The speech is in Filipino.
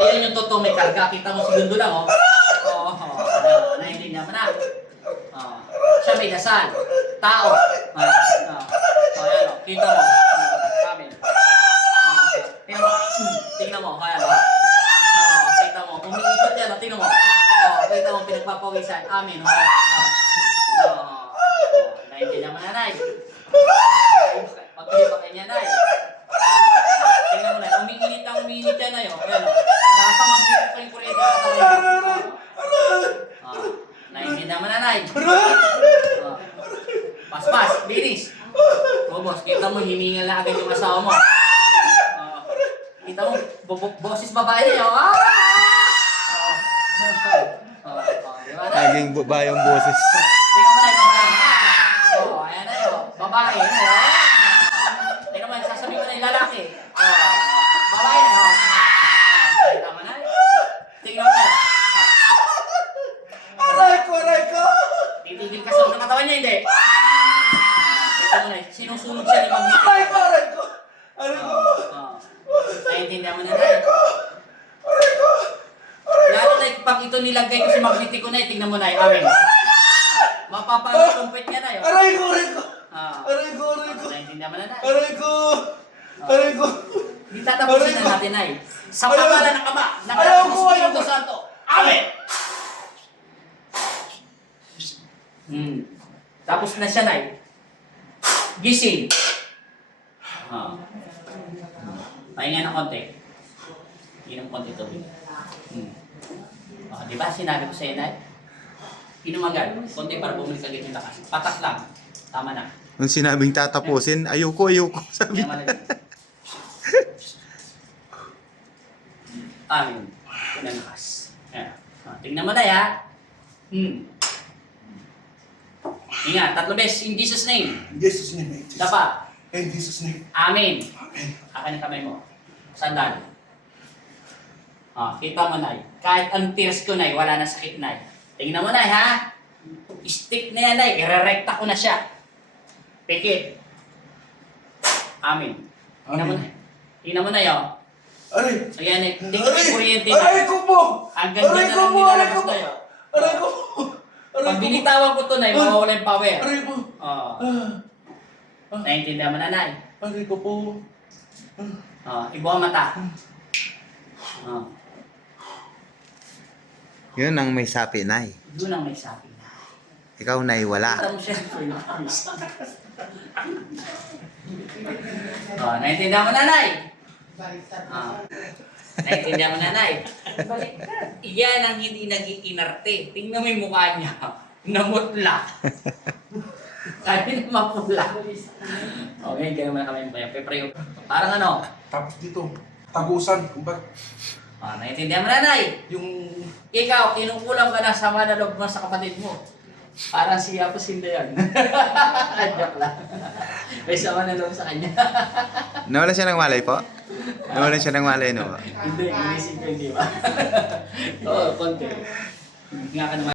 Ayan yung totoo may karga. Kita mo segundo lang, oh. Oo, naiintindihan mo na. Siya may dasal. Tao. Ayan, oh. Kita mo. Sabi. Tingnan mo. Tingnan mo. Ayan, oh. Kita mo. Umiikot yan, oh. Tingnan mo. Kita mo, pinagpapawisan. Amin, oh. Naiintindihan mo na, Nay. Pagkalipakin niya, Nay. Tingnan mo na, umiinit yan na yun. Ayan o. Nasa mag-dito pa yung kuryente ka sa rin. Naiintindihan mo na, Nay. Pas, bilis. Boss, kita mo, hiningal na agad yung asawa mo. Kita mo, boses babae niya. Naging babae yung boses. Tingnan mo na, babae. Ayan na yun. Babae. Tingnan mo, sasabihin mo na yung lalaki. Babae na. Tama na. Tingnan mo na. Aray ko! Titigil ka sa mga katawan niya, hindi. Tingnan mo na, sinusunod siya ni Magneto. Aray ko! Naiintindihan mo na na. Lalo na pag ito nilagay ko si Magnetico na, tingnan mo na, amin. Mapapag-compete niya na yun. Aray ko! Naiintindihan mo na na. Aray ko! Di tatapusin na natin, Nay. Sa pangalan ng Ama, ng Anak ng Espiritu Santo. Amen! Tapos na siya, Nay. Gising. Pahinga ng konti. Inom konti tubig. Di ba sinabi ko sa'yo, Nay? Inom agad. Konti para bumalik agad yung lakas. Patak lang. Tama na. Nung sinabing tatapusin, ayoko. Sabi. Amin. Pinalakas. Tingnan mo na, ya. Ingat, 3 beses. In Jesus' name. In Jesus' name. Dapa. In Jesus' name. Amin. Amen. Akin ang kamay mo. Sandal. Kita mo, Nay. Kahit ang tears ko, Nay, wala na sakit, Nay. Tingnan mo, Nay, ha? Stick na yan, Nay. Irerekta ko na siya. Pikit. Amin. Tingnan mo, Nay. Tingnan mo, Nay, oh. Aray! Ayan, hindi ko yung kuryente na. Aray ko po! Hanggang dyan na lang nilalabas na yun. Aray ko! Pag binitawan ko ito, Nay, mawawala yung power. Aray ko! Naiintindihan mo na, Nay. Aray ko po! Ibuha mata. Yun ang may sapi, Nay. Doon ang may sabi na. Ikaw, Nay, wala. Alam mo siya. Naiintindihan mo na, Nay. Naiintindihan mo na, Nay. Iyan ang hindi naging inarte. Tingnan mo yung mukha niya. Namutla. Kaya na mapula. Okay, ganun mo na kami. Pepre. Parang ano? Tapos dito, tagusan. Naiintindihan mo na, Nay. Yung... Ikaw, kinukulang ka na sama na loob mo sa kapatid mo. Parang siya po sinda yan. Joke lang. May sama na loob sa kanya. Nawala siya ng malay po? Nawala siya ng malay, no? Hindi, inisip ko hindi ba? Oo, konti. Nga ka naman.